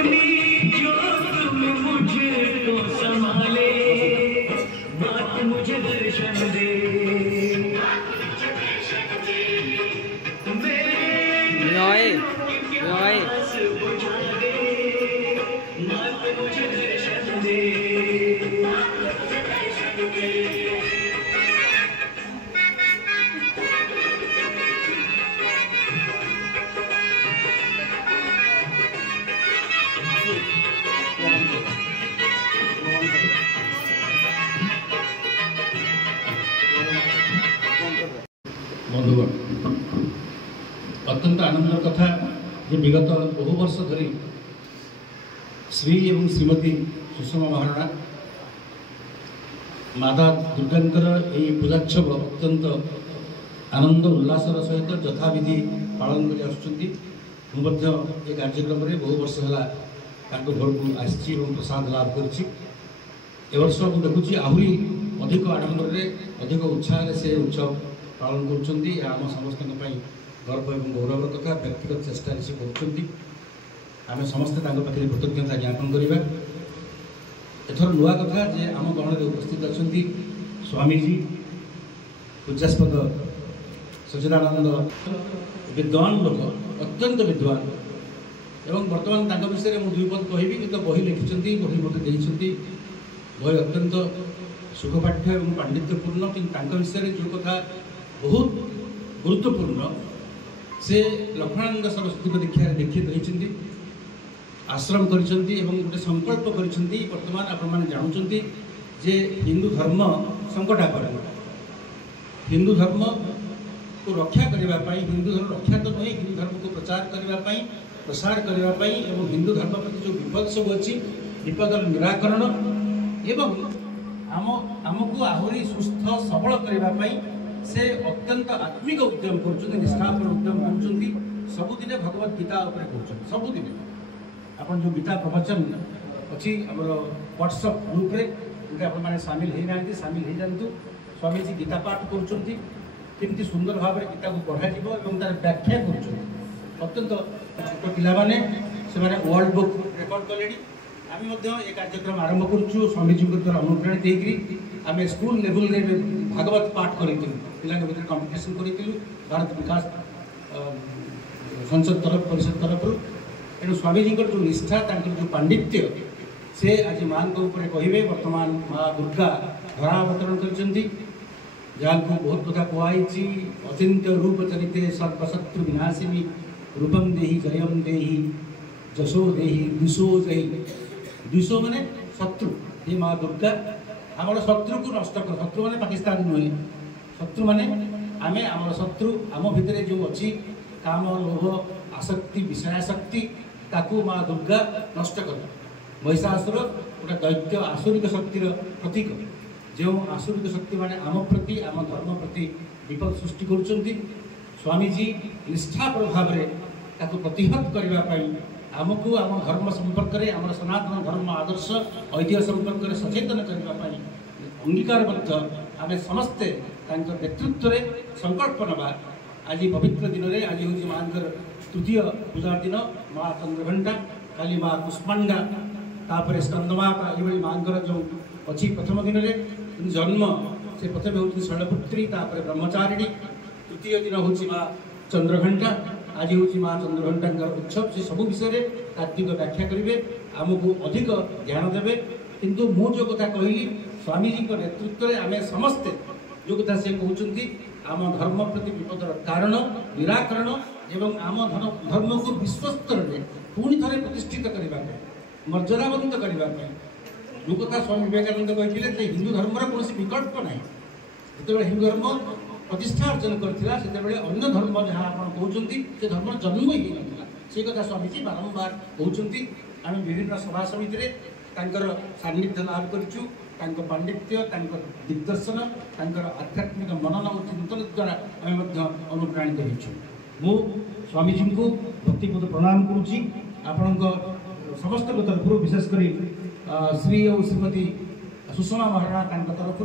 अपनी जोत में मुझे तो संभाले, बात मुझे दर्शन दे। बंधुगण, अत्यंत आनंदर कथा जे विगत बहु वर्ष धरी श्री एवं श्रीमती सुषमा महाराणा माता दुर्गांकर यही पूजाोत्सव अत्यंत आनंद उल्लासर सहित यथाविधि पालन कर कार्यक्रम में बहु वर्ष है घर को आसी प्रसाद लाभ कर वर्ष मुझे देखुची आहरी अधिक आडम्बर अधिक उत्साह से उत्सव पालन करुँच समस्त गर्व और गौरव कथा व्यक्तिगत चेष्टा से करें समस्ते पाखे कृतज्ञता ज्ञापन करवा। एथर नुआ कथा जे आम गण में उपस्थित अच्छा स्वामीजी पूज्यास्पद सच्चिदानंद विद्वान लोक अत्यंत विद्वान एवं बर्तमान विषय में दुई पद कहि तो बही लिखिं बही मत बही अत्यंत सुखपाठ्य और पांडित्यपूर्ण कि विषय जो कथा बहुत गुरुत्वपूर्ण से लक्ष्मणानंद सरस्वती को दीक्षा दीक्षित होती आश्रम कर गोटे संकल्प कर बर्तमान आपण जानते जे हिंदू धर्म संकटापन्न हिंदू धर्म को रक्षा करने हिंदू धर्म रक्षा तो नहीं हिंदू धर्म को प्रचार करने प्रसार करने हिंदू धर्म प्रति जो विपद सब अच्छी विपदर निराकरण एवं आमको आहरी सुस्थ सबल करने से अत्यंत आत्मिक उद्यम कर निष्ठापर उद्यम कर सबुदिने भगवत गीता सबुदिन आपन जो गीता प्रवचन अच्छी आम व्हाट्सएप ग्रुप रे आपने सामिल हो ना सामिल हो जातु स्वामीजी गीता पाठ करमती सुंदर भाव में गीता को पढ़ा तार व्याख्या कर अत्यंत छोट पिलाने से वर्ल्ड बुक रेकर्ड कले आम ये कार्यक्रम आरंभ करुँ स्वामीजी द्वारा अनुप्राणित आम स्कूल लेवल में भागवत पाठ करूँ पिला भर कंपिटिशन करूँ भारत विकास संसद तरफ परिषद तरफ तेणु स्वामीजी जो निष्ठा जो पांडित्य से आज माँ कहे वर्तमान माँ दुर्गा धरावतरण कर जहाँ को बहुत कथा कहुई अचिंत्य रूप चरिते सर्वशत्रु विनाशिनी रूपम देहि जयम देहि जशो देहि दिशो देहि दिशो माने शत्रु ये माँ दुर्गा आम शत्रु को नष्ट कर शत्रु माने पाकिस्तान नुहे शत्रु माने आमे आम शत्रु आम भितर जो अच्छी काम लोभ आसक्ति विषयाशक्ति ताकू माँ दुर्गा नष्ट कर महिषासुर गोटे दैत्य आसुरिक शक्तिर प्रतीक जो आसुरिक शक्ति माने आम प्रति आम धर्म प्रति विपद सृष्टि कर स्वामीजी निष्ठापर भाव में प्रतिहत करने आमको आम धर्म संपर्क में आम सनातन धर्म आदर्श ऐतिह्य संपर्क में सचेतन करने अंगीकारबद्ध आम समस्ते नेतृत्व में संकल्प नवा आज पवित्र दिन में आज हूँ माँ तृतीय पूजा दिन माँ चंद्रघंटा काली माँ कुष्मांडा तापर स्कंदमाता ये माँ जो अच्छी प्रथम दिन में जन्म से प्रथम हूँ शैलपुत्री तापर ब्रह्मचारिणी तृतीय दिन हूँ माँ चंद्रघंटा आज हूँ माँ चंद्रघंटा उत्सव से सब विषय तात्विक व्याख्या करेंगे आमको अधिक ज्ञान देवे किंतु मु जो कथा कहली स्वामीजी नेतृत्व में आम समस्ते जो कथा से कहते आम धर्म प्रति विपदर कारण निराकरण एवं आम धर्म को विश्वस्तर में पुणी थे प्रतिष्ठित करने मर्यादावंत करने जो कथा स्वामी विवेकानंद कहते हिंदू धर्मर कौन विकल्प ना जो हिंदू धर्म प्रतिष्ठा अर्जन करता से अन्य धर्म जहाँ आप कहते से धर्म जन्म ही ना से कथा स्वामीजी बारंबार कहते आम विभिन्न सभा समिति सान्निध्य लाभ करूँ पांडित्य दिग्दर्शन आध्यात्मिक मनन और चिंतन द्वारा आम अनुप्राणित हो स्वामीजी को भक्तिपूत प्रणाम करुच्ची आपण समस्त तरफ विशेषकर श्री और श्रीमती सुषमा महाराणा तरफ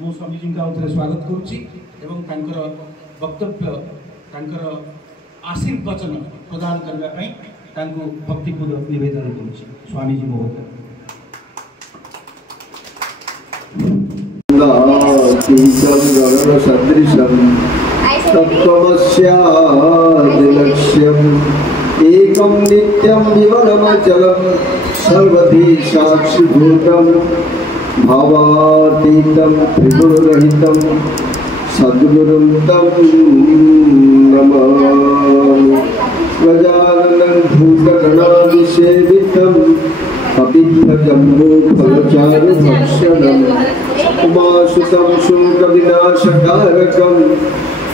मु स्वामीजी का आउे स्वागत करुच्ची वक्तव्य आशीर्वचन प्रदान करने तांको भक्तिपूर्वक निवेदन करुछि स्वामीजी महोदय। सदृशं तत्त्वमस्यादिलक्ष्यम् एकं नित्यं विमलमचलं सर्वधी साक्षिभूतं भावातीतं त्रिगुणरहितं सद्गुरुं तं नमामि। गजाननं भूतगणादिसेवितं अभिज्ञजम्बूफलचारुभक्षणम् उमासुतं शोकविनाशकारकं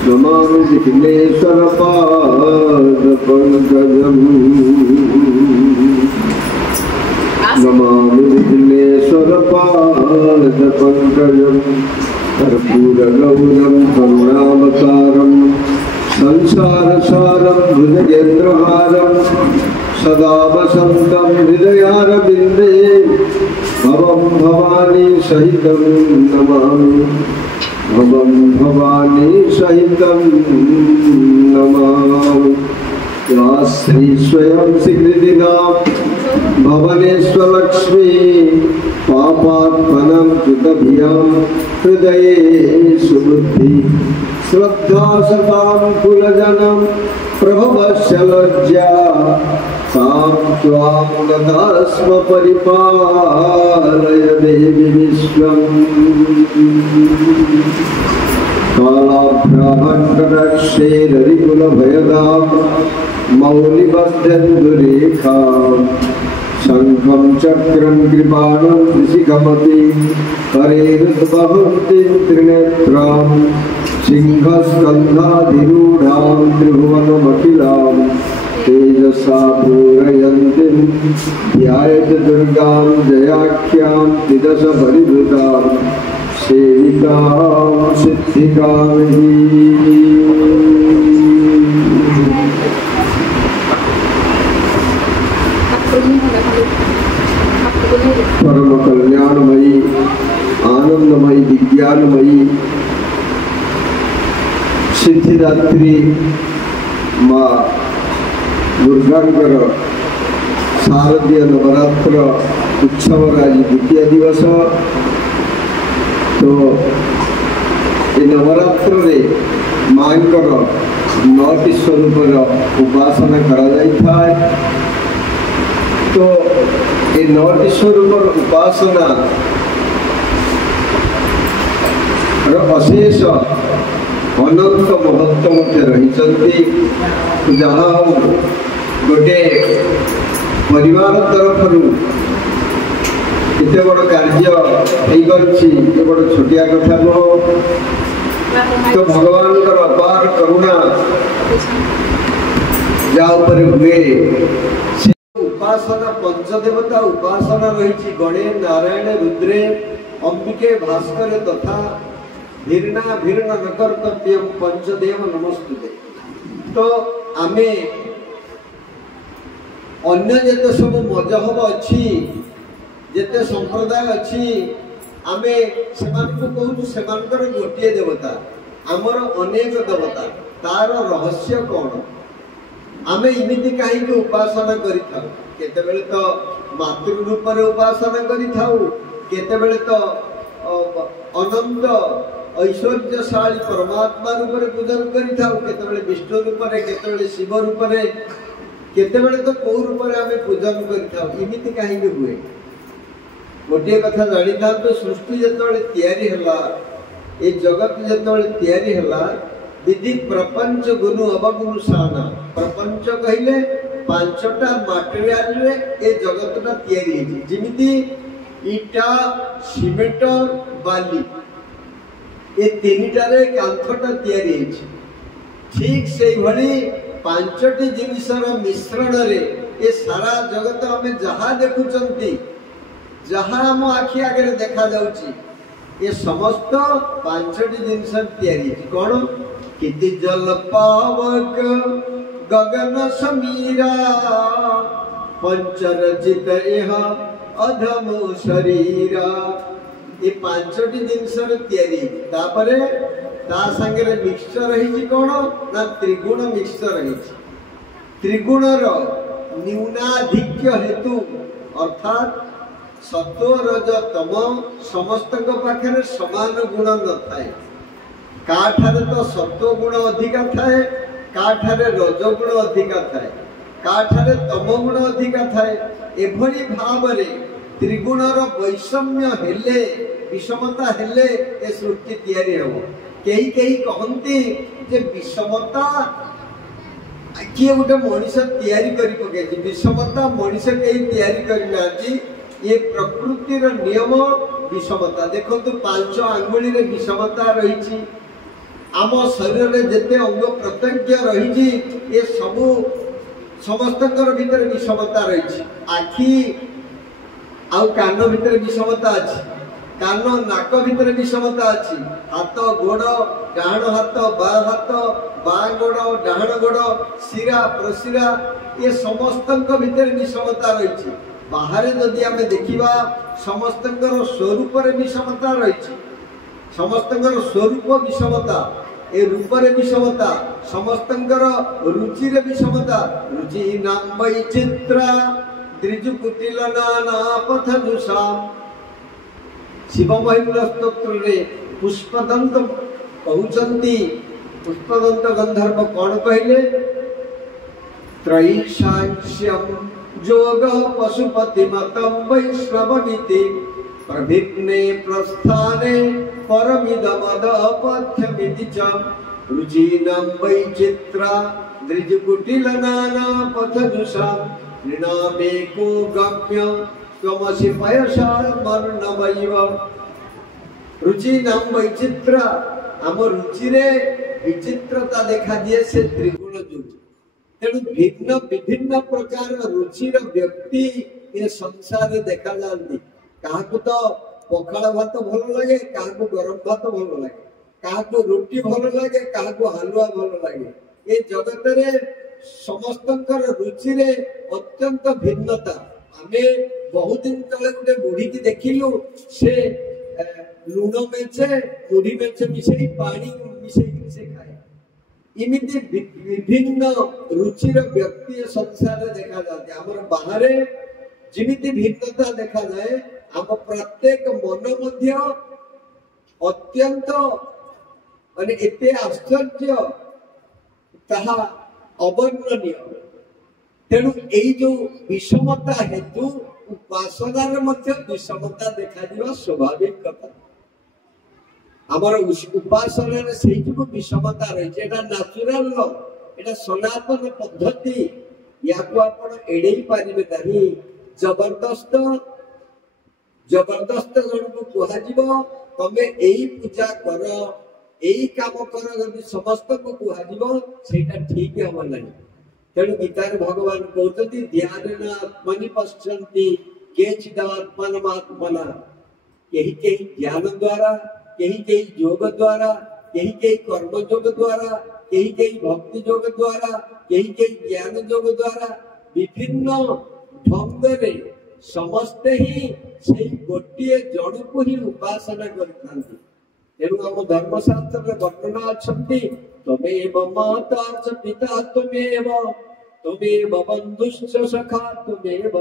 नमामि विघ्नेश्वरपादपङ्कजम् नमामि विघ्नेश्वरपादपङ्कजम् कर्पूरगौरं करुणावतारं संसारसारं भुजगेन्द्रहारं सदा वसन्तं हृदयारविन्दे भवं भवानी सहितं नमामि भवं भवानी सहितं नमामि। या श्री स्वयं श्रीकृतिनां भवनेश्वरलक्ष्मी पापात्मनं कृतभियां हृदये सुबुद्धि श्रद्धा सतां कुलजनं प्रभवस्य लज्जा तां त्वां ददास्म परिपालय देवि विश्वम्। कालाभ्यामङ्कटक्षेररिकुलभयदां मौलिबद्धन्दुरेखां शङ्खं चक्रं कृपाणं त्रिशिखमपि करेरुद्वहन्तीं त्रिनेत्रां सिंहस्कन्धाधिरूढां त्रिभुवनमखिलां तेजसा पूरयन्तीं ध्यायेत् दुर्गां जयाख्यां त्रिदश परिवृतां सेवितां सिद्धिकामिनी। परम कल्याणमयी आनंदमयी विज्ञानमयी सिद्धिदात्री माँ दुर्गांकर शारदीय नवरात्र उत्सव आज द्वितीय दिवस। तो ये नवरात्र रे मांकर 9टी स्वरूपर उपासना करा जाए। तो ये 9टी स्वरूपर उपासना अशेष अनंत महत्व मध्य रही जहाँ गोटे परिवार तरफ एत बड़ कार्य बड़ छोटिया कथा नुह। तो भगवान अपार करुणा जा हुए उपासना पंचदेवता उपासना रही गणे नारायण रुद्रे अंबिके भास्कर तथा भिर्ना भिर्ण न कर्तव्यम पंचदेव नमस्तुते। तो आमे अन्य जेते सब मजहब अच्छी जेते संप्रदाय अच्छी आमे सेमानकु कहू सेमानकर गोटिए देवता आमर अनेक देवता तार रहस्य कौन आमे इमिति कहीं उपासना करिथाउ। केतेबेले तो मातृ रूप में उपासना करिथाउ केतेबेले तो अनंत ऐश्वर्यशाली परमात्मा रूप में पूजन करिथाउ केतेबेले विष्णु रूप में केतेबेले शिव रूप में केतेबेले तो कौ रूप में आमे पूजन करिथाउ। इमिति कहीं हुए गोटे कथा जानी था। तो सृष्टि जेतेबेले तैयारी हला ए जगत जेतेबेले तैयारी हला विधि प्रपंच गुरु अवगुरु साना प्रपंच कहले पांचटा मटेरियल रे ए जगतटा तैयारी हेछि जिमिति ईटा सीमेंट बाली ए तीनटारे कांथटा तैयारी हेछि। ठीक से भली पांचटी जिनिसर मिश्रण रे ए सारा जगत हमें जहाँ देखुचंती जहाँ आम आखि आगे देखा जाउची ए समस्त पांचटी जिनिस तैयारी हेछि। कोन किति जल पावक गगन समीरा पंचरचित यह अधम शरीरा ये पांचटी जिनस तैयारी तापरे ता संगे मिक्सचर रही कौन ना त्रिगुण मिक्सचर रही त्रिगुणर न्यूनाधिक्य हेतु अर्थात सत्व रज तम समस्त पाखे समान गुण न थाए काठारे तो सत्व गुण अधिका थाए काठारे रज गुण अधिका थाए काठारे तम गुण अधिका थाए एभली भावरे त्रिगुणर वैषम्य हेले विषमता हेले ए सृष्टि तैयारी हो कई कई कहती जे विषमता किए गोटे मनीष तैयारी करी पके विषमता मनीष कहीं तैयारी करना ये प्रकृतिर नियम विषमता देखो पांच आंगुली रे विषमता रही आम शरीर में जिते अंग प्रत्यंग रही ये सबू समस्त भीतर विषमता रही आखि आउ कान भीतर विषमता अच्छी कान नाक भीतर विषमता अच्छी हाथ गोड़ डाण हाथ बा गोड़ डाण गोड़ शिरा प्रशिरा ये समस्त भीतर विषमता रही बाहर जदि आम देखा समस्त स्वरूप विषमता रही समस्त स्वरूप विषमता ए रूप विषमता समस्त रुचि विषमता रुचि नाम वैचित्रा द्विजुकुटिल नाना पथजुषा शिव महिला स्तोत्र रे पुष्पदंत कहउचंती पुष्पदंत गंधर्व कौन कहले त्रैशांस्यम जोग पशुपति मतम वैष्णवनीति प्रभिन्ने प्रस्थाने परमिदमदपथ्यमिति च रुचिनं वैचित्रा द्विजुकुटिल नाना पथजुषा नृणामेको गम्य त्वमसि पयसा वर्णमैव रुचिनं वैचित्रा आम रुचि रे विचित्रता देखा दिए से त्रिगुण जुट तेणु भिन्न विभिन्न प्रकार रुचिर व्यक्ति ये संसार देखा जाती क्या तो पखाड़ भात भल लगे क्या गरम भात भल लगे क्या रुटी भल लगे क्या हालुआ भल लगे ये जगत रे समस्त रुचि रे अत्यंत भिन्नता आमे बहुत दिन तले गोटे बुढ़ी की देखिलु से लुण मेचे मुढ़ी मेचे मिसे पानी मिसे खाए इमिति विभिन्न रुचिर व्यक्ति संसार देखा जाते आमर बाहर जिमिति भिन्नता देखा जाए आम प्रत्येक मन मध्य अत्यंत माने एते आश्चर्य ताहा अवर्णनीय तेणु यही जो विषमता हेतु उपासनार मध्य विषमता देखा दिवा स्वाभाविक कथा आमर उपासना से विषमता रही न्याचुराल एटा सनातन पद्धति या एड़े पारे ना जबरदस्त जबरदस्त जन को कह तमे यही पूजा कर यही काम कर जब समस्त को कह ठीक हम ना तेणु गीतार भगवान कहते ध्यान आत्मनि पश्यन्ति केचिदात्मनमात्मना कहीं कहीं ज्ञान द्वारा कहीं कहीं योग द्वारा कहीं कहीं कर्म योग द्वारा कहीं कहीं भक्ति योग द्वारा कहीं कहीं ज्ञान योग द्वारा विभिन्न ढंग रे समस्ते ही से गोटे जड़ को ही उपासना करते तेणु आम धर्मशास्त्र वर्णना अच्छी तमेव माता च पिता त्वमेव बंधुश्च सखा त्वमेव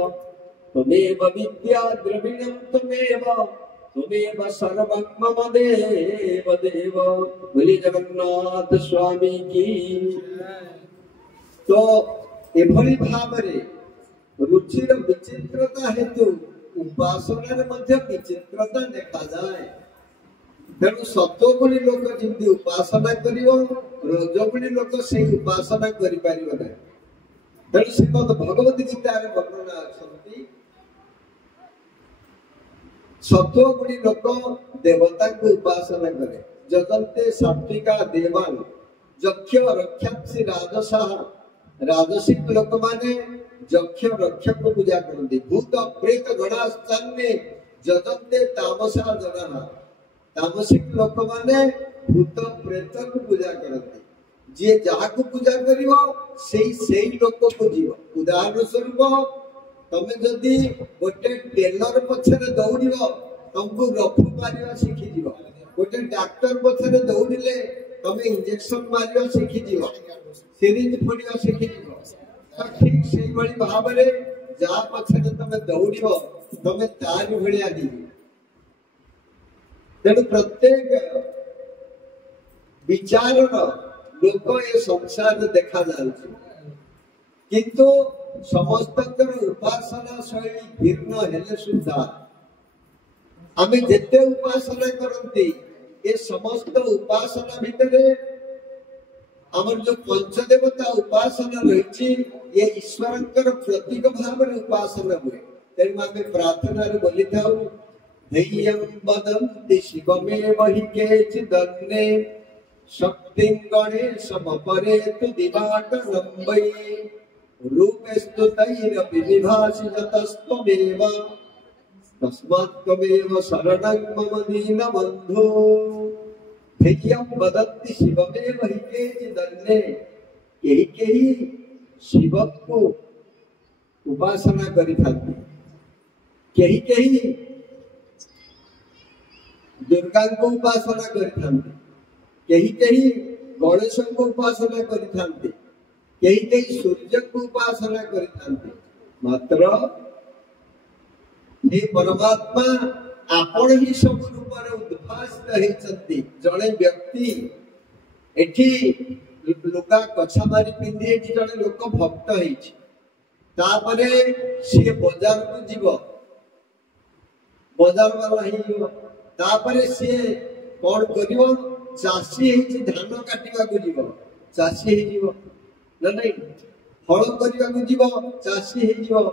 विद्या द्रविणं त्वमेव सर्वं मम देव देव। बोले जगन्नाथ स्वामी की। तो एभली भावरे रुचिर विचित्रता हेतु उपासना मध्य विचित्रता देखा जाए तेणु सत्वगुणी लोक जमी उपासना कर रजगुणी लोक से उपासना कर तेणु श्रीमद भगवत गीतार वर्णना अच्छी सत्वगुणी लोक देवता को उपासना करे जगन्ते सात्विका देवान यक्ष रक्षाक्षी राजसा राजसिक लोक माने यक्ष रक्षक को पूजा करते भूत प्रेत गणास्तान्ने जगन्ते तामसा जना तामसिक लोक माने भूत प्रेत को पूजा करते जी जहाँ को पूजा करिवो सेई लोक को जीव उदाहरण स्वरूप तमे जदि गोटे टेलर पछरे दौड़िबो तुमको रफू मारिबा शिखि जीव गोटे डॉक्टर पछरे दौड़िले तमे इंजेक्शन मारिबा शिखि जीव सिरिंज फोड़िबा शिखि जीव ठीक से भाव में जहाँ पछे तुम दौड़ तुम तारी भाया तेणु प्रत्येक विचार लोक ये संसार देखा जाउछि किंतु समस्त उपासना शैली भिन्न हेले सुद्धा आमे जेते उपासना करती ये समस्त उपासना भितर आमर जो पंचदेवता उपासना रही ये ईश्वरंकर प्रतीक भाव में उपासना हुए तेणु आमे प्रार्थना बोली था धैर्यं वदन्ति शिवमेव हि केचिदन्ये शक्तिं गणेशमपरेतु दिवाकरं वै रूपेस्तु तैरपि विभासितस्त्वमेव तस्मात् त्वमेव शरणं मम दीनबन्धो धैर्यं वदन्ति शिवमेव हि केचिदन्ये केही शिव को उपासना करिथान्ति केही दुर्गा को उपासना करिथान्ति केही गणेश को उपासना करिथान्ति केही सूर्य को उपासना करिथान्ति मात्र हे परमात्मा आपण ही सब रूप रे उद्भासित हेचंती जणे व्यक्ति एठी लोका कछा मारी पिंधि एठी जणे लोक भक्त हेछि तापरे से बाजार को जीव बाजार वाला ही तापरे से कौन करिवो चासी हेछि धान काटिबा को जीव चासी हे जीव न नहीं फल करिबा को जीव चासी हे जीव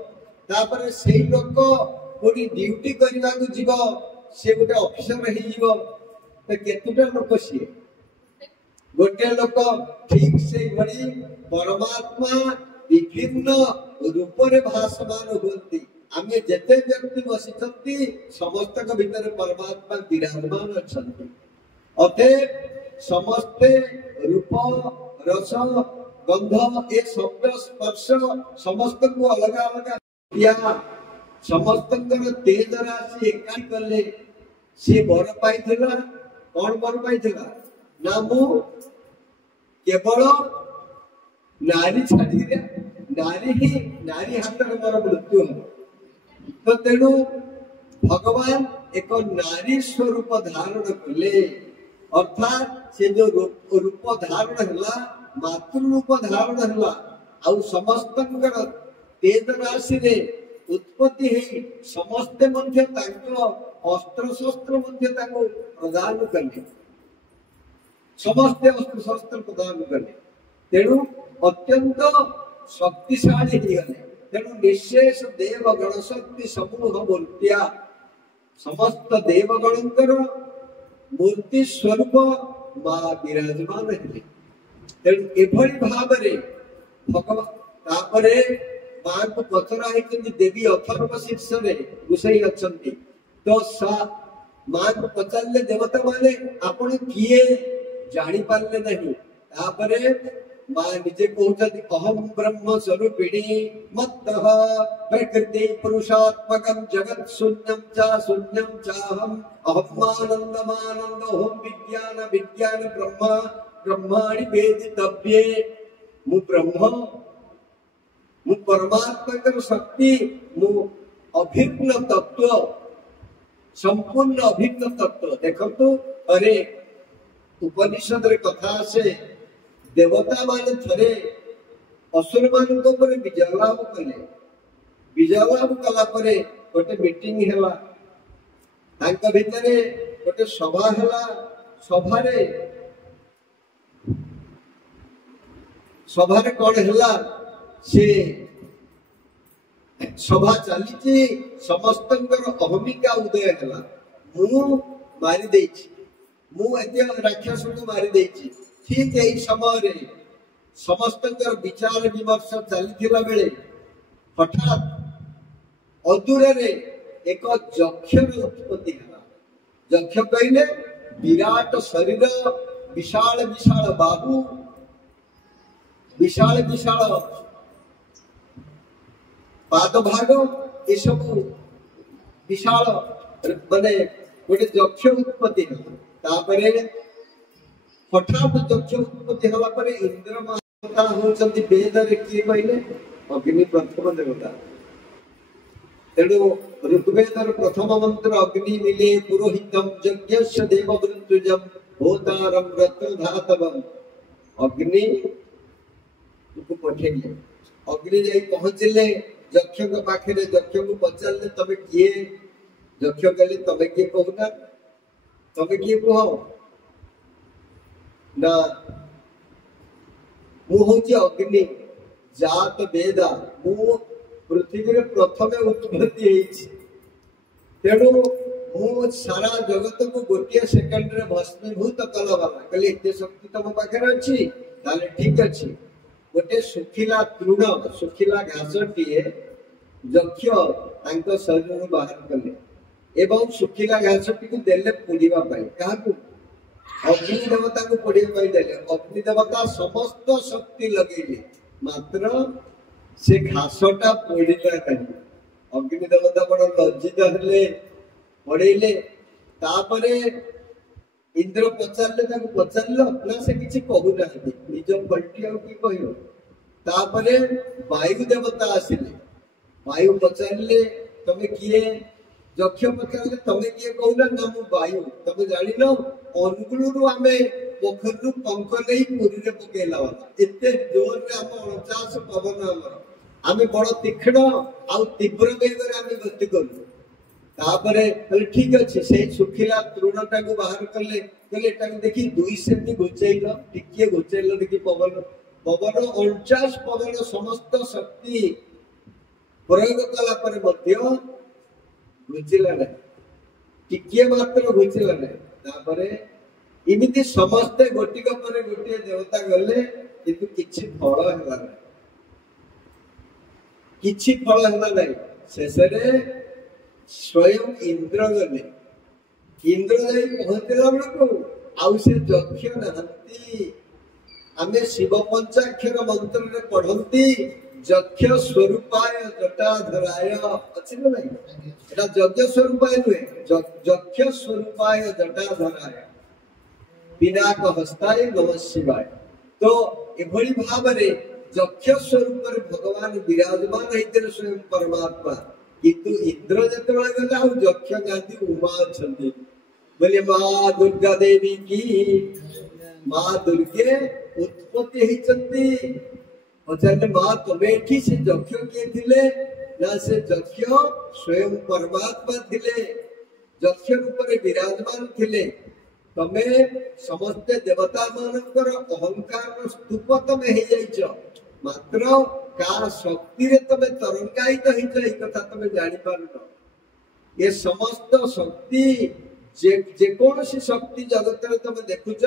तापरे सेही लोक कोनी ड्यूटी करिबा को जीव से गोटे ऑफिसर हे जीव त केतुटा लोक से गोटे लोक ठीक से भली परमात्मा विभिन्न रूप रे भासमान होती आमे जेते व्यक्ति बसिचंती समस्त को भीतर परमात्मा विराजमान अछंती अते समस्त रूप रस गंध ए शब्द स्पर्श समस्त को अलग अलग दिया समस्त तेज राशि एकाई कले से बर पाइथिला कौन बर पाइथिला ना मु केवल नारी छाड़ी नारी हाथ में मोर मृत्यु हो तो तेणु भगवान एक नारी स्वरूप धारण कले अर्थात से जो रूप धारण है मातृ रूप धारण है आउ समस्त तेज राशि रे उत्पत्ति है समस्ते मध्य अस्त्र शस्त्र मध्य प्रदान कले समस्ते अस्त्र शस्त्र प्रदान कले तेणु अत्यंत शक्तिशाली गले तेणु निशेष देवगण शक्ति समूह मूर्तिया समस्त देवगणकर मूर्ति स्वरूप मां विराजमान है तेणु एभली भाव रे भगवान तापरे मां को पचरा है कि देवी अथर्व शीर्ष रे गुसई अछंती तो सा मां को पचारले देवता माने आपण किए जानि पारले नहीं तापरे मां निजे कहते अहम ब्रह्म स्वरूपिणी मत्तः प्रकृति पुरुषात्मकं जगत् शून्यं चाहम अहमानंदमानंद ओम विज्ञान विज्ञान ब्रह्म ब्रह्माणि वेदितव्ये मु ब्रह्म मु परमात्मा कर शक्ति मु अभिन्न तत्व संपूर्ण अभिन्न तत्व देखंतु अरे उपनिषद रे कथा से देवता माने थरे असुर मान को पर विजय लाभ कले विजय लाभ कला परे गोटे मीटिंग हेला तांका भितरे गोटे सभा हेला सभारे कौन हेला से सभा चली समस्त अहमिका उदय हेला मु मारी देछि मु एते राक्षस को मारी देछि ठीक यही समय समस्त विचार विमर्श चली बेले हठात अदूर एक यक्ष उत्पत्ति है यक्ष कहले विराट शरीर विशाल विशाल बाहु विशाल विशाल पाद भाग ये सब विशाल माने गोटे यक्ष उत्पत्ति है हठात यक्ष उत्पत्ति हला परे इंद्र माता होचंती वेद रे की कहले अग्नि प्रथम देवता तेणु ऋग्वेदर प्रथम मंत्र अग्नि मिले पुरोहितम यज्ञस्य देववृत्तुजम होतारम रत्नधातवम अग्नि को पठेले अग्नि जाई पहुंचले यक्ष के पाखे यक्ष को पचारे तमे किए यक्ष कहले तमे किए कहूना तमे किए कह ना मु होची अग्नि जात वेदा मु पृथ्वी प्रथम उत्पत्ति होइछि तेणु मु सारा जगत को गोटे सेकंड रे भस्मीभूत कलवाला कहले एते शक्ति तम पाखे अछि ताले ठीक अछि गोटे सुखिला तृण सुखिला घासटीए यक्ष तांको शरीर बाहर कले एवं सुखिला घासटी को देले पोड़ीबा पाई काहकु अग्नि देवता को पोड़ीबा पाई देले अग्नि देवता समस्त शक्ति लगेले मात्र से घासटा पोड़ीला नहीं अग्नि देवता बड़ लज्जित हेले पड़ेले तापरे इंद्र पचारले ताको पचारलो ना से किछि कहू नाही निज पलटी आ की कहियो तापरे वायु देवता आसिले वायु पचारले तमे किए यक्ष पचारले तमे किए कहूला ना मु वायु तमे जानिलो अनुगुलु आमे पोखरु पंख नहीं पुरी रे पकेला वाला एते जोर रे हम 49 पवन हमर आमे बड़ तीक्ष्ण आ तीव्र वेग रे आमे गति करू तापरे कहले ठीक अछि से सुखिला तृणटा को बाहर करले कहले एटा देखि 2 सेमी घुचैलो टिके घुचैलो देखि पवन पवन 49 पवन समस्त शक्ति प्रयोग कला पर मध्य घुचिला नै टिके मात्र घुचिला नै तापरे इमिति समस्त गोटिक पर गोटे देवता गले किंतु किछि फल होला नै किछि फल होला नै शेषरे स्वयं इंद्र गले इंद्र जाई पहुंचला बेलको आउ से यक्ष नहंती आमे शिव पंचाक्षर मंत्र रे पढ़ंती यक्ष स्वरूपाय जटाधराय अछि न नै एटा यज्ञ स्वरूपाय नुहे यक्ष स्वरूपाय जटाधराय पिनाक हस्ताय नमः शिवाय तो एभली भाबरे यक्ष स्वरूप रे भगवान विराजमान हैते स्वयं परमात्मा किंतु इंद्र जतबे गला आ यक्ष गांधी उमा छथि बोले मां दुर्गा देवी की मां दुर्गे उत्पत्ति हिचंती अचल मां तमे की से यक्ष के थिले ना से यक्ष स्वयं परमात्मा थिले यक्ष रूप रे विराजमान थिले तमे समस्त देवता मानकर अहंकार स्तूप तमे हे जाइछ मात्र का शक्ति रे तमे तरंगायित हिच ए कथा तमे जानि पारुनो ये समस्त शक्ति जे कोनसी शक्ति जगत रे तमे देखुछ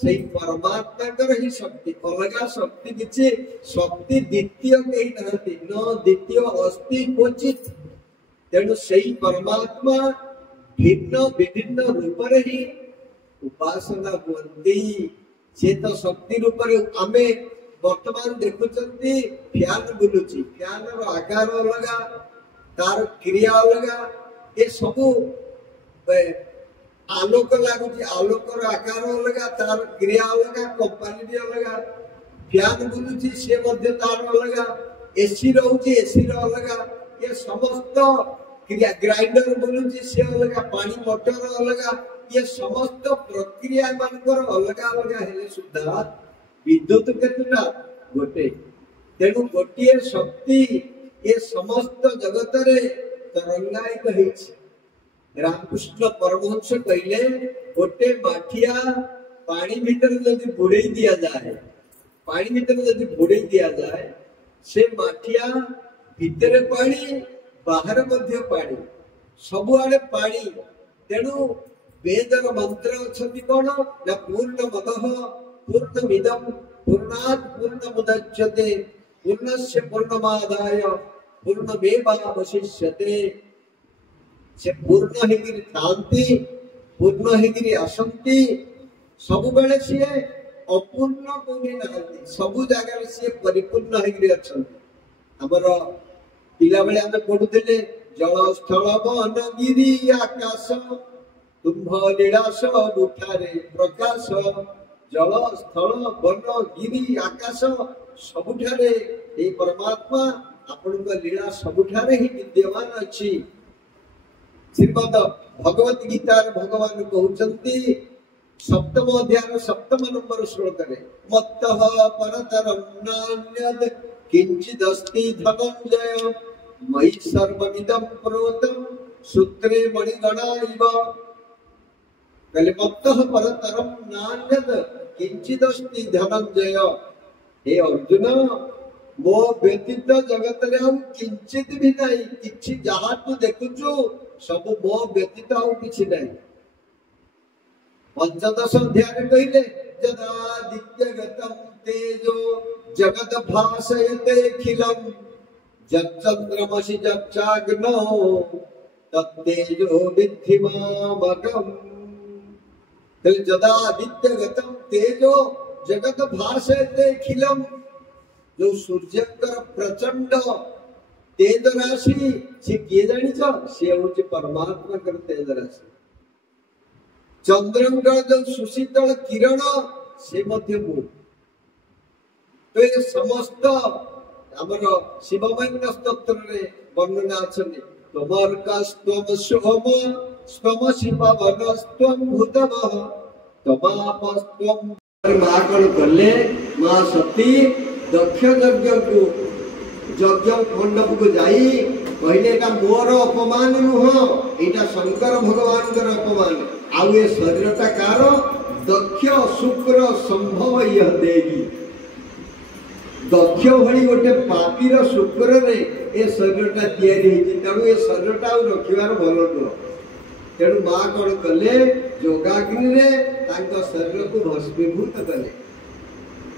सेही परमात्मा कर ही शक्ति अलगा शक्ति किछि शक्ति द्वितीय केही नहति न द्वितीय अस्ति क्वचित तेणु सेही परमात्मा भिन्न विभिन्न रूप रे ही उपासना होती से तो शक्ति रूप रे आमे वर्तमान देखुचंती फैन बुलुची फैन रो आकार अलगा तार क्रिया अलगा ये सब आलोक लागुची आलोक रो आकार अलगा तार क्रिया अलगा कंपनी भी अलगा फैन बुलुची से मध्य तार अलगा एसी रहउची एसी रो अलगा ये समस्त क्रिया ग्राइंडर बुलुची से अलगा पानी मोटर अलगा ये समस्त प्रक्रिया मानकर अलगा अलगा हेले सुद्धा विद्युत केतुटा गोटे तेणु गोटे शक्ति ये समस्त जगत रे तरंगायित होइछि रामकृष्ण परमहंस कहले गोटे माठिया पानी भीतर यदि बुड़ेई दिया जाए पानी भीतर यदि बुड़ेई दिया जाए से माठिया भीतर पानी बाहर मध्य पानी सब आड़े पानी तेणु वेदर मंत्र अछंती कोन ना पूर्ण मदः पूर्णमिदं पूर्णात् पूर्णमुदच्यते पूर्णस्य पूर्णमादाय पूर्णमेवावशिष्यते से पूर्ण हेगिरि थांती पूर्ण हेगिरि आसंती सब बेले सिए अपूर्ण कोनी नांती सब जगह सिए परिपूर्ण हेगिरि अछंती हमर पिला बेले हम पढुथिले जल स्थल वन गिरि आकाश तुम्भ लीलास उठारे प्रकाश जल स्थल वन गिरि आकाश सबुठारे हे परमात्मा आपनका लीला सबुठारे ही विद्यमान अछि। श्रीमद भगवत गीता भगवान कहउचंती सप्तम अध्याय सप्तम नंबर श्लोक रे मत्तः परतरं नान्यद् किंचिदस्ति धनंजय मयि सर्वमिदं प्रोतं सूत्रे मणिगणा इव। कहले मत्तः परतरं नान्यद् किंचिदस्ति धनंजय, हे अर्जुन मो व्यतीत जगत रे आउ किंचित भी नहीं, किछि जहा तू देखुछु सब मो व्यतीत आउ किछि नहीं। पंचदश अध्याय कहले यदादित्यगतं तेजो जगत भासयते अखिलं यच्चन्द्रमसि यच्चाग्नौ तत्तेजो विद्धि मामकम्। यदादित्यगतं तेजो जगत भासयते अखिलं, जो सूर्यकर प्रचंड तेज राशि से किए जानिछ से होछि परमात्मा कर तेज राशि। चंद्रंकर जो सुशीतल किरण से मध्य मु। तो ये समस्त हमर शिवमय स्तोत्र रे वर्णना अछि। तमर्कस्त्वम सोम स्तम शिववनस्त्वम भूतमः तमापस्त्वम। मां कण कले मां सती दक्ष यज्ञ को यज्ञ मंडप को जाई कहले एटा मोर अपमान नुह, एटा शंकर भगवान कर अपमान। आउ ये शरीरटा कार दक्ष शुक्र संभव यह देगी। दक्ष भली गोटे पापीर शुक्र रे ए शरीरटा तैयारी हेछि, तेणु ए शरीरटा रखिबार भल नुह। तेणु मां कण कले योगाग्नि रे तांको शरीर को भस्मीभूत कले।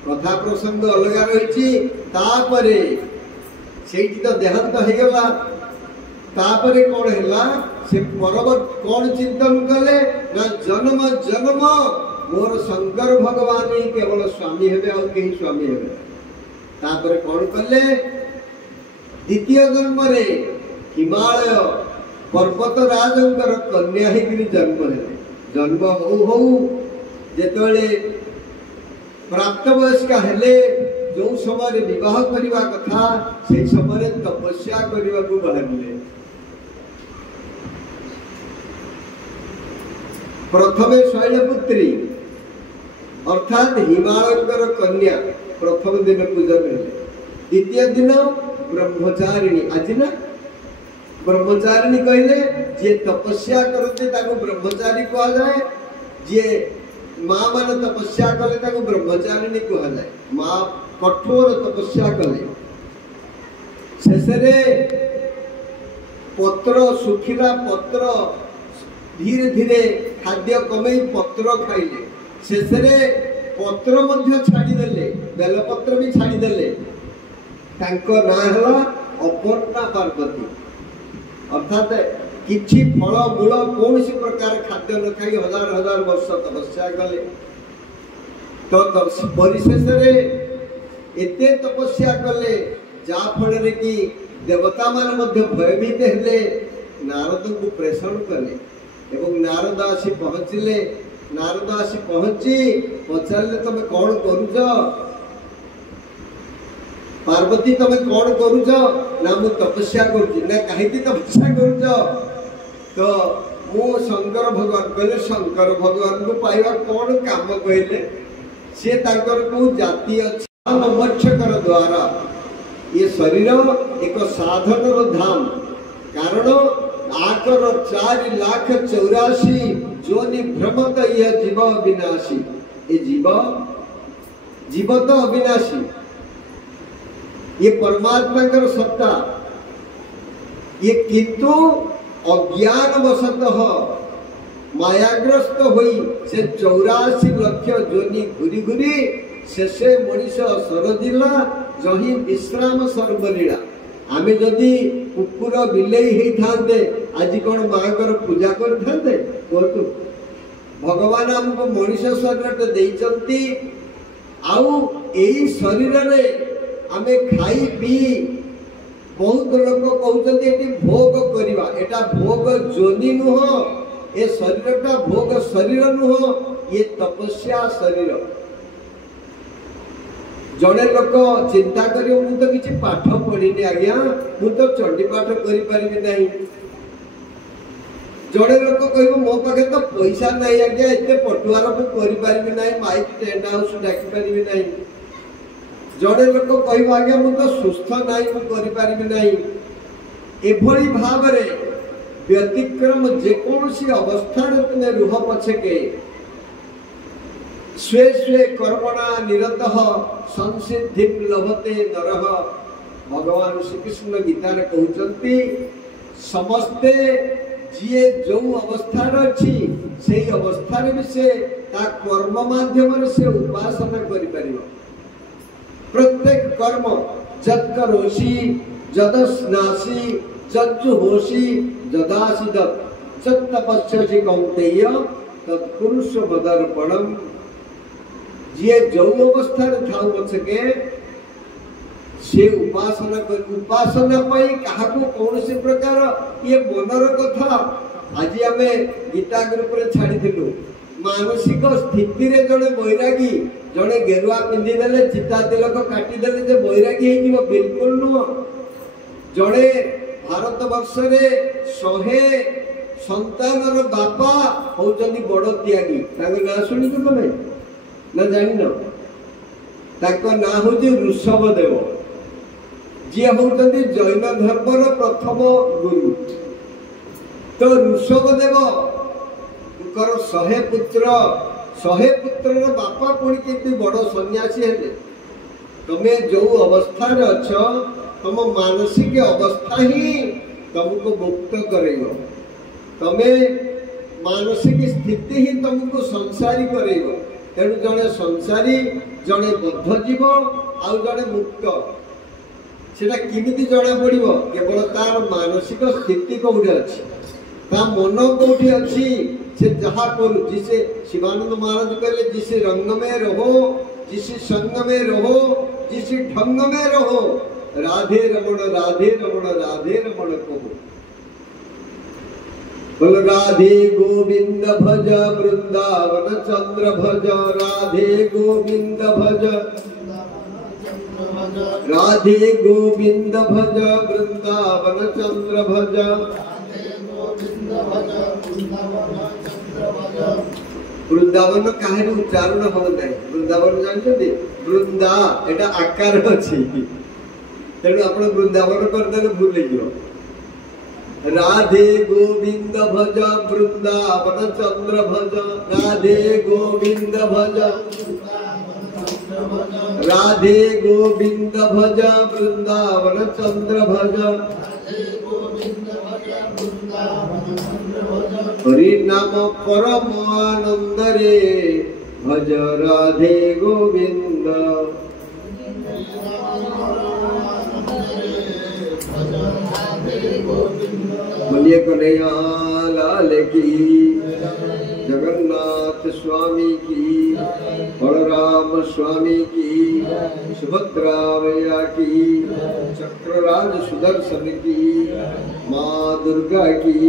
कथा प्रसंग अलगा रही। तापरे सेठी तो देहांत हो गला। तापरे कौन हैला से परवर्त कौन चिंतन कले ना जन्म जन्म मोर शंकर भगवान ही केवल स्वामी हेबे और केही स्वामी हेबे। तापरे कौन कले द्वितीय जन्म रे हिमालय पर्वत राजंकर कन्या ही जन्म हेले। जन्म हो जेतले प्राप्त वयस्क हेले जो समय विवाह करने कथा से समय तपस्या करने को बाहरिले। प्रथमे शैलपुत्री अर्थात हिमालयकर कन्या प्रथम दिन पूजन हेले। द्वितीय दिन ब्रह्मचारिणी। आज ना ब्रह्मचारिणी कहले जे तपस्या करते ताको ब्रह्मचारी कहा जाए, जे माँ मान तपस्या कले ताको ब्रह्मचारिणी कहा जाए। माँ कठोर तपस्या कले शेषे पत्र सुखिला पत्र धीरे धीरे खाद्य कमई पत्र खाइले। शेषे पत्र मध्य छाड़ीदेले, बेलपत्र भी छाड़ीदेले। तांको नाम हला अपर्णा पार्वती। अर्थात किछि फल मूल कौन सी प्रकार खाद्य न खाई हजार हजार वर्ष तपस्या कले। तो परिशेष एते तपस्या कले जा फल कि देवता मान मध्य भयभीत हेले। नारद को प्रेषण कले एवं नारद आसी पहुँचले। नारद आसी पहुँची पचारे तमे कौन करुच पार्वती, तमे कौन करुच ना मु तपस्या करुची। ना कहीं तपस्या करुच तो मु शंकर भगवान कहले शंकर भगवान को पाइबा कौन काम कहले। से ताकर को जाति अच्छा मोक्षकर द्वारा ये शरीर एक साधन धाम। कारण आकर 4,84,000 जोनि भ्रमत यह जीव अविनाशी। ये जीव तो अविनाशी, ये परमात्मा कर सत्ता। ये किंतु अज्ञान वशतः मायाग्रस्त होई से 84 लक्ष जोनि घुरी घुरी शेषे मनीष सरजिला जही विश्राम सर्वलीला। आमे जदि कुकुर बिलेई ही थांते आज कौन मांकर पूजा कर थांते कहतु। भगवान हमको मनीष शरीर देइचंती। आउ एई शरीर रे आमे खाई पी बहुत लोग कहते ये भोग करवा। एटा भोग जोनि नुह, ये शरीरटा भोग शरीर नुह, ये तपस्या शरीर। जड़े लोक चिंता कर तो किसी पाठ पढ़ी आज्ञा मु तो चंडी पाठ करी नहीं। जड़े लोक कह मो पाखे तो पैसा नहीं आज्ञा एत पटुआर मुझे ना माइक टेंट हाउस डाकी पारि ना। जड़े लोक कह आज्ञा मु तो सुस्थ ना मुझे एभली भाव व्यतिक्रम जेकोसी अवस्था तुम रुह पछके स्वे स्वे कर्मणा निरतः संसिद्धि लभते नरः। भगवान श्रीकृष्ण गीता कहते समस्ते जी जो अवस्था अच्छी से अवस्था भी से कर्म माध्यम से उपासना कर प्रत्येक कर्म जद करोषि जदस्नासि जज्जुहोषि जदासि जद तपस्यसि कौन्तेय तत्कुरुष मदर्पणम्। जी जो अवस्था था पछके से उपासना कर उपासना क्या कौन से प्रकार ये मनर कथा आज आम गीता ग्रुप रे छाड़ी मानसिक स्थिति रे जड़े बैरागी जड़े गेरुआ पिंधिदेले चिता तिलक काटिदेले जे बैरागी हो बिल्कुल नुह। जड़े भारत वर्ष रे 100 संतानर बापा होचंदी बड़ त्यागी ना शुणी तुम ना जान ना हूँ ऋषभ देव जी हूँ जैन धर्मर प्रथम गुरु। तो ऋषभ देव 100 पुत्र बापा पुणी के बड़ सन्यासी हेले। तुमे जो अवस्था अच्छ तुम मानसिक अवस्था ही तुमको मुक्त करेगा। तमे मानसिक स्थिति ही तुमको संसारी करेगा। तेणु जड़े संसारी जड़े बद्ध जीव आउ जड़े मुक्त सेटा किमिति जना पड़िबो केवल तार मानसिक स्थिति कोठी अछि ता मन कोठी अछि से जहा करू जिसे शिवानंद महाराज कहले जिसे रंग में रहो जिसे संग में रहो जिसे ढंग में रहो राधे रमण राधे रमण राधे रमण कहो। बोल राधे गोविंद भज वृंदावन चंद्र भज राधे गोविंद भज राधे गोविंद भज वृंदावन चंद्र भज। वृंदावन कहानी उच्चारण हम ना वृंदावन जानते वृंदा एटा आकार अच्छी तेणु आप वृंदावन करदे भूल हो। राधे गोविंद भज वृंदावन चंद्र भज राधे गोविंद भज राधे गोविंद भज वृंदावन चंद्र भज। हरि नाम परम आनंद रे भज राधे गोविंद। बोलिए कन्हैया लाल की जगन्नाथ स्वामी की बलराम स्वामी की सुभद्रा मैया की चक्रराज सुदर्शन की माँ दुर्गा की।